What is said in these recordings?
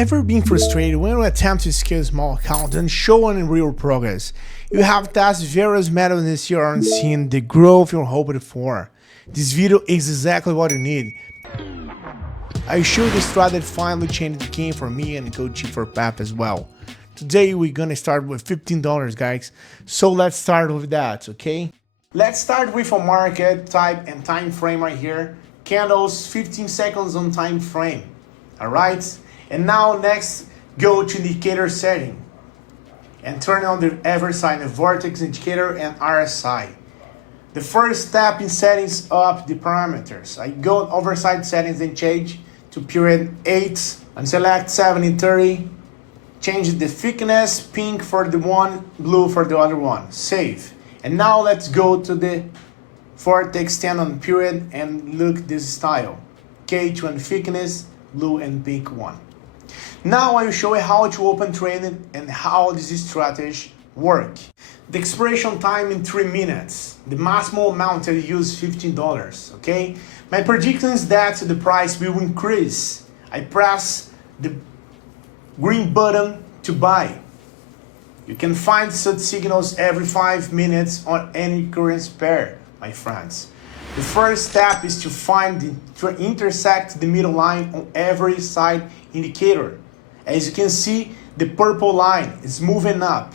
Ever been frustrated when you attempt to scale a small account and show any real progress? You have tested various methods this year and seen the growth you're hoping for. This video is exactly what you need. I showed the strategy that finally changed the game for me and coaching for Pep as well. Today we're gonna start with $15 guys, so let's start with that, okay? Let's start with a market type and time frame right here. Candles 15 seconds on time frame. Alright? And now next go to indicator setting and turn on the RSI, the Vortex indicator and RSI. The first step in settings up the parameters. I go oversight settings and change to period 8 and select 70/30. Change the thickness, pink for the one, blue for the other one. Save. And now let's go to the Vortex 10 on period and look this style. K2 and thickness, blue and pink one. Now I will show you how to open trading and how this strategy work. The expiration time in 3 minutes. The maximum amount I use $15, okay? My prediction is that the price will increase. I press the green button to buy. You can find such signals every 5 minutes on any currency pair, my friends. The first step is to intersect the middle line on every side indicator. As you can see, the purple line is moving up,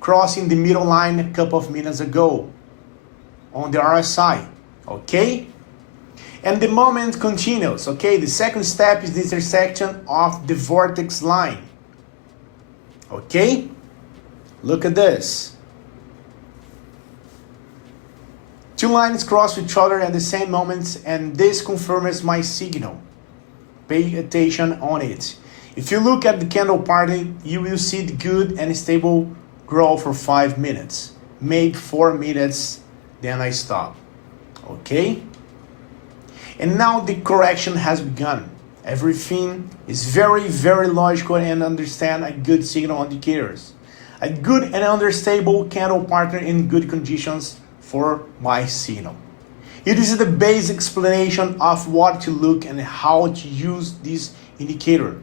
crossing the middle line a couple of minutes ago on the RSI, okay? And the moment continues, okay? The second step is the intersection of the Vortex line, okay? Look at this. Two lines cross each other at the same moment, and this confirms my signal. Pay attention on it. If you look at the candle pattern, you will see the good and stable growth for 5 minutes. Maybe 4 minutes, then I stop. Okay? And now the correction has begun. Everything is very, very logical and understand a good signal indicators. A good and understable candle pattern in good conditions for my signal. It is the basic explanation of what to look and how to use this indicator.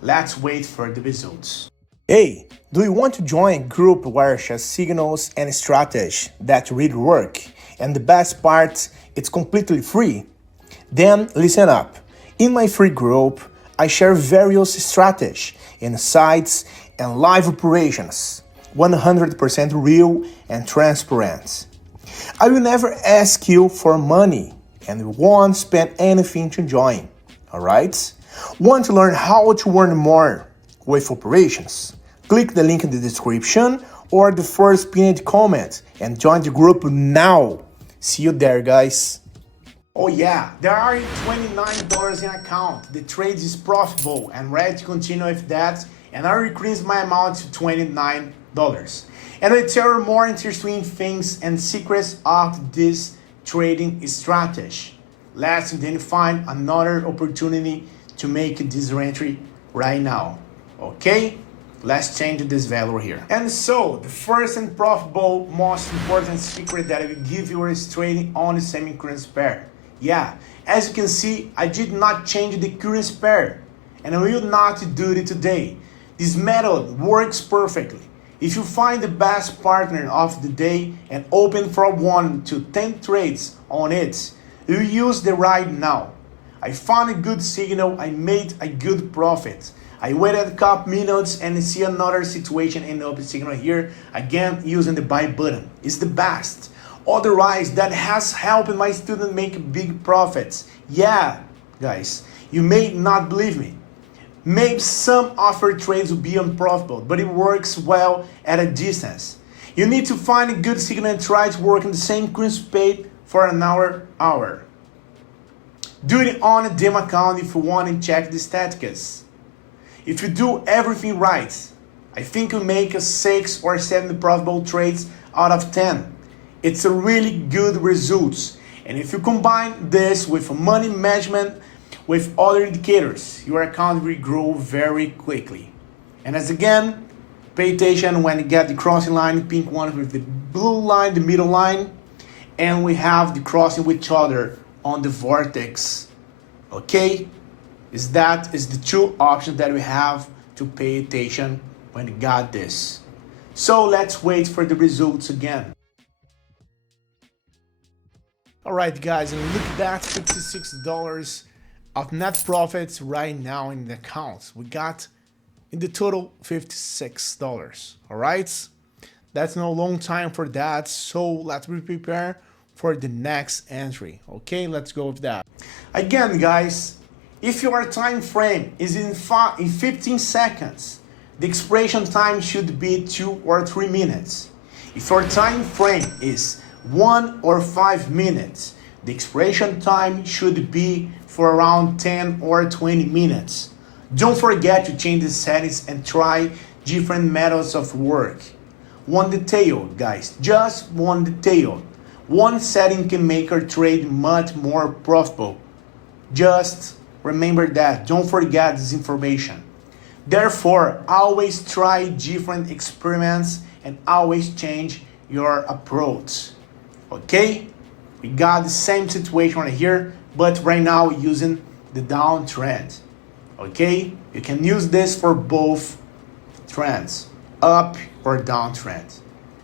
Let's wait for the results. Hey, do you want to join a group where share signals and strategy that really work? And the best part, it's completely free. Then listen up. In my free group, I share various strategies, insights, and live operations. 100% real and transparent. I will never ask you for money and won't spend anything to join. Alright? Want to learn how to earn more with operations? Click the link in the description or the first pinned comment and join the group now. See you there, guys. Oh yeah, there are $29 in account. The trade is profitable and ready to continue with that, and I increased my amount to $29. And I tell you more interesting things and secrets of this trading strategy. Let's then find another opportunity to make this entry right now. Okay? Let's change this value here. And so, the first and profitable, most important secret that I will give you is trading on the semi-currency pair. Yeah, as you can see, I did not change the currency pair, and I will not do it today. This method works perfectly. If you find the best partner of the day and open from 1 to 10 trades on it, you use the right now. I found a good signal, I made a good profit. I waited a couple minutes and see another situation end up signal here, again using the buy button. It's the best. Otherwise, that has helped my student make big profits. Yeah, guys, you may not believe me. Maybe some offer trades will be unprofitable, but it works well at a distance. You need to find a good signal and try to work in the same currency paid for an hour. Do it on a demo account if you want to check the statistics. If you do everything right, I think you make a 6 or 7 profitable trades out of 10. It's a really good results. And if you combine this with money management with other indicators, your account will grow very quickly. And as again, pay attention when you get the crossing line, the pink one with the blue line, the middle line, and we have the crossing with each other on the Vortex. Okay? That is the two options that we have to pay attention when we got this. So let's wait for the results again. Alright guys, and look at that, $56 of net profits right now in the account. We got in the total $56. Alright? That's no long time for that, so let's be prepared for the next entry. Okay, let's go with that. Again guys, if your time frame is in 15 seconds, the expiration time should be 2 or 3 minutes. If your time frame is 1 or 5 minutes, the expiration time should be for around 10 or 20 minutes. Don't forget to change the settings and try different methods of work. One detail, guys, just one detail. One setting can make your trade much more profitable. Just remember that. Don't forget this information. Therefore, always try different experiments and always change your approach. Okay? We got the same situation right here, but right now using the downtrend. Okay? You can use this for both trends, up or downtrend.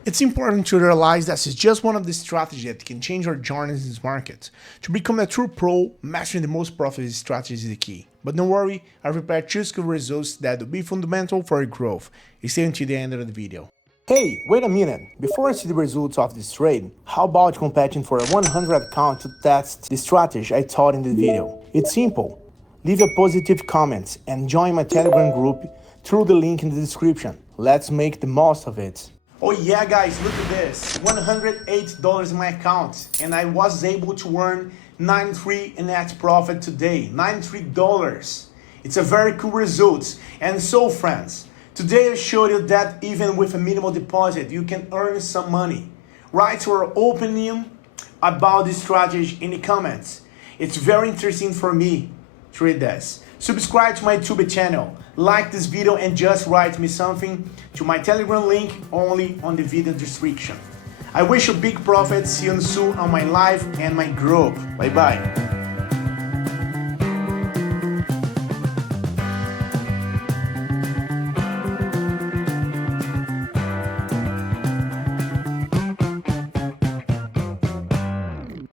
It's important to realize that it's just one of the strategies that can change your journey in this market. To become a true pro, mastering the most profitable strategies is the key. But don't worry, I prepared 2 skill results that will be fundamental for your growth. Stay until the end of the video. Hey, wait a minute. Before I see the results of this trade, how about competing for a 100 account to test the strategy I taught in the video? It's simple. Leave a positive comment and join my Telegram group through the link in the description. Let's make the most of it. Oh yeah guys, look at this, $108 in my account, and I was able to earn $93 in net profit today, $93. It's a very cool result. And so friends, today I showed you that even with a minimal deposit, you can earn some money. Write your opinion about this strategy in the comments. It's very interesting for me to read this. Subscribe to my YouTube channel, like this video, and just write me something to my Telegram link only on the video description. I wish you big profits. See you soon on my live and my group. Bye bye.